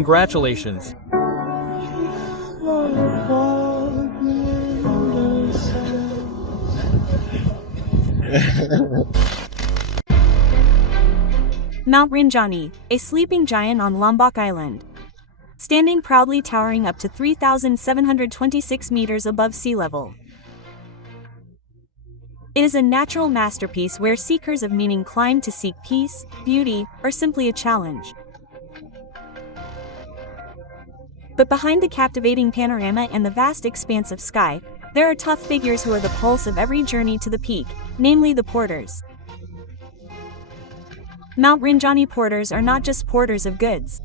Congratulations. Mount Rinjani, a sleeping giant on Lombok Island. Standing proudly towering up to 3,726 meters above sea level. It is a natural masterpiece where seekers of meaning climb to seek peace, beauty, or simply a challenge. But behind the captivating panorama and the vast expanse of sky, there are tough figures who are the pulse of every journey to the peak, namely the porters. Mount Rinjani porters are not just porters of goods.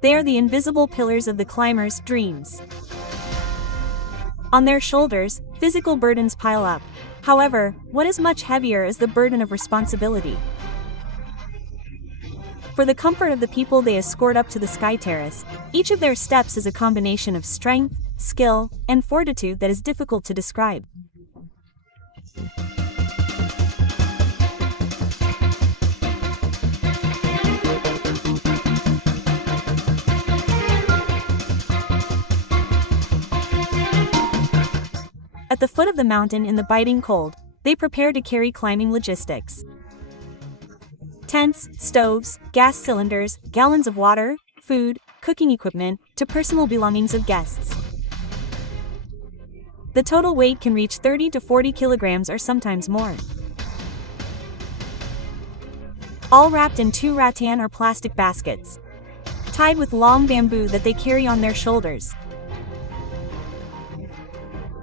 They are the invisible pillars of the climber's dreams. On their shoulders, physical burdens pile up. However, what is much heavier is the burden of responsibility. For the comfort of the people they escort up to the sky terrace, each of their steps is a combination of strength, skill, and fortitude that is difficult to describe. At the foot of the mountain in the biting cold, they prepare to carry climbing logistics. Tents, stoves, gas cylinders, gallons of water, food, cooking equipment, to personal belongings of guests. The total weight can reach 30 to 40 kilograms or sometimes more. All wrapped in 2 rattan or plastic baskets, tied with long bamboo that they carry on their shoulders.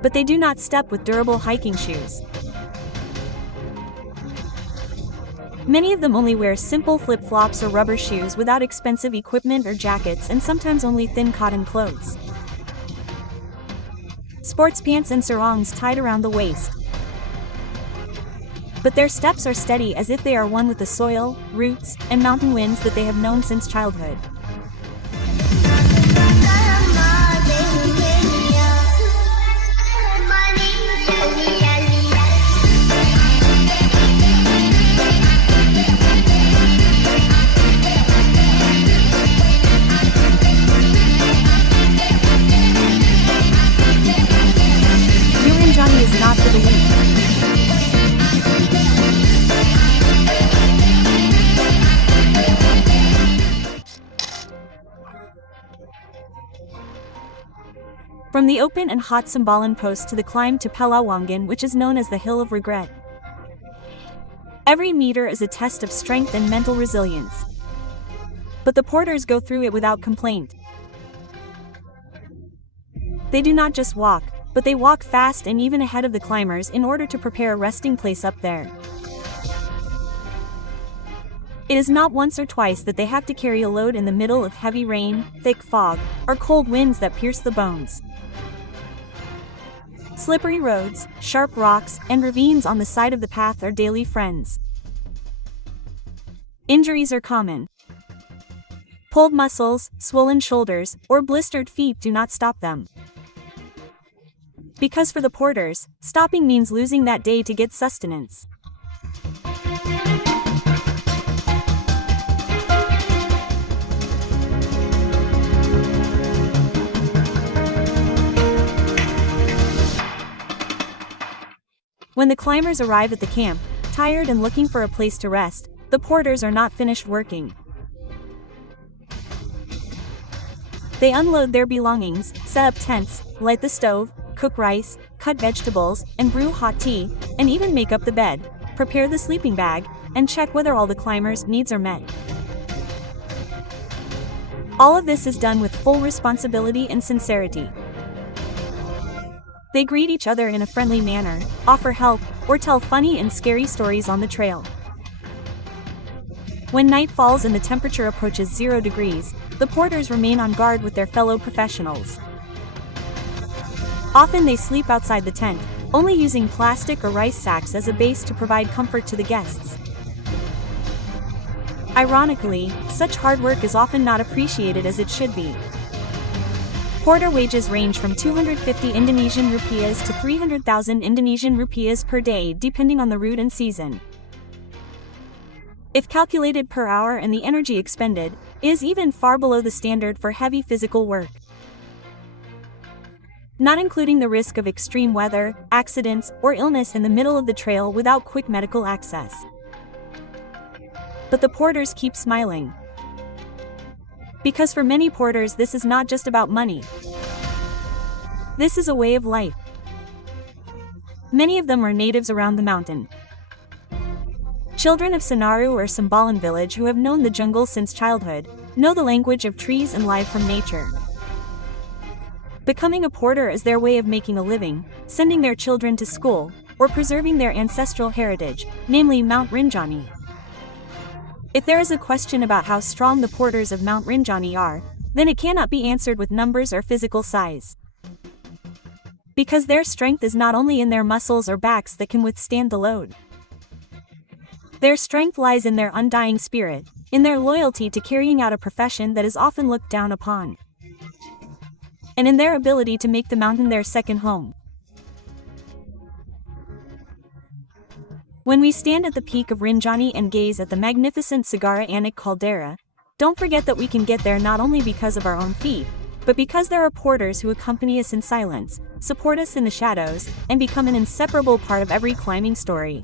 But they do not step with durable hiking shoes. Many of them only wear simple flip-flops or rubber shoes without expensive equipment or jackets, and sometimes only thin cotton clothes. Sports pants and sarongs tied around the waist. But their steps are steady as if they are one with the soil, roots, and mountain winds that they have known since childhood. Rinjani is not for the weak. From the open and hot Sembalan post to the climb to Pelawangan, which is known as the Hill of Regret. Every meter is a test of strength and mental resilience. But the porters go through it without complaint. They do not just walk, but they walk fast and even ahead of the climbers in order to prepare a resting place up there. It is not once or twice that they have to carry a load in the middle of heavy rain, thick fog, or cold winds that pierce the bones. Slippery roads, sharp rocks, and ravines on the side of the path are daily friends. Injuries are common. Pulled muscles, swollen shoulders, or blistered feet do not stop them. Because for the porters, stopping means losing that day to get sustenance. When the climbers arrive at the camp, tired and looking for a place to rest, the porters are not finished working. They unload their belongings, set up tents, light the stove, cook rice, cut vegetables, and brew hot tea, and even make up the bed, prepare the sleeping bag, and check whether all the climbers' needs are met. All of this is done with full responsibility and sincerity. They greet each other in a friendly manner, offer help, or tell funny and scary stories on the trail. When night falls and the temperature approaches 0 degrees, the porters remain on guard with their fellow professionals. Often they sleep outside the tent, only using plastic or rice sacks as a base to provide comfort to the guests. Ironically, such hard work is often not appreciated as it should be. Porter wages range from 250 Indonesian rupiahs to 300,000 Indonesian rupiahs per day depending on the route and season. If calculated per hour and the energy expended, It is even far below the standard for heavy physical work. Not including the risk of extreme weather, accidents, or illness in the middle of the trail without quick medical access. But the porters keep smiling. Because for many porters, this is not just about money. This is a way of life. Many of them are natives around the mountain. Children of Sanaru or Sambalan village who have known the jungle since childhood, know the language of trees and life from nature. Becoming a porter is their way of making a living, sending their children to school, or preserving their ancestral heritage, namely Mount Rinjani. If there is a question about how strong the porters of Mount Rinjani are, then it cannot be answered with numbers or physical size. Because their strength is not only in their muscles or backs that can withstand the load. Their strength lies in their undying spirit, in their loyalty to carrying out a profession that is often looked down upon, and in their ability to make the mountain their second home. When we stand at the peak of Rinjani and gaze at the magnificent Sagara Anak caldera, don't forget that we can get there not only because of our own feet, but because there are porters who accompany us in silence, support us in the shadows, and become an inseparable part of every climbing story.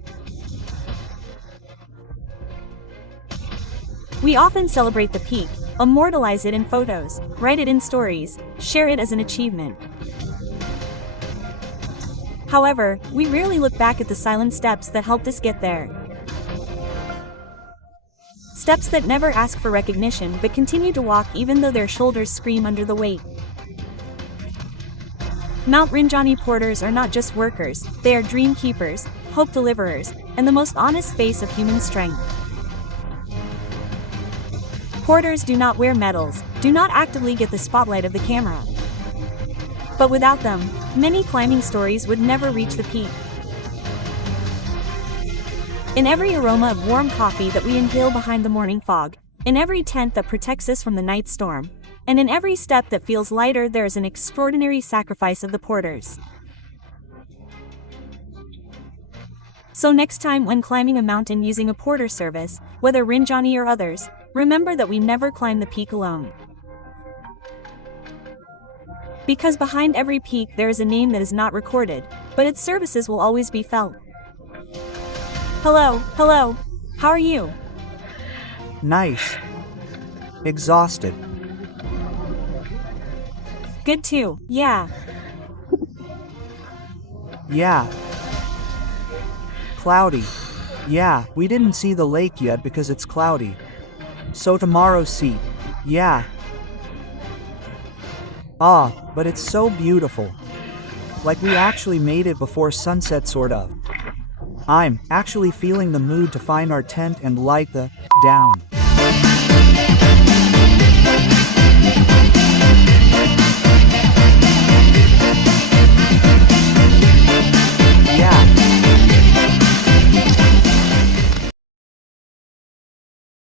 We often celebrate the peak, immortalize it in photos, write it in stories, share it as an achievement. However, we rarely look back at the silent steps that helped us get there. Steps that never ask for recognition but continue to walk even though their shoulders scream under the weight. Mount Rinjani porters are not just workers, they are dream keepers, hope deliverers, and the most honest face of human strength. Porters do not wear medals, do not actively get the spotlight of the camera. But without them, many climbing stories would never reach the peak. In every aroma of warm coffee that we inhale behind the morning fog, in every tent that protects us from the night storm, and in every step that feels lighter, there is an extraordinary sacrifice of the porters. So next time when climbing a mountain using a porter service, whether Rinjani or others, remember that we never climb the peak alone. Because behind every peak there is a name that is not recorded, but its services will always be felt. Hello, how are you? Nice. Exhausted. Good too, yeah. Yeah. Cloudy. Yeah, we didn't see the lake yet because it's cloudy. So tomorrow see. Yeah. Ah, but it's so beautiful. Like we actually made it before sunset sort of. I'm actually feeling the mood to find our tent and light the down.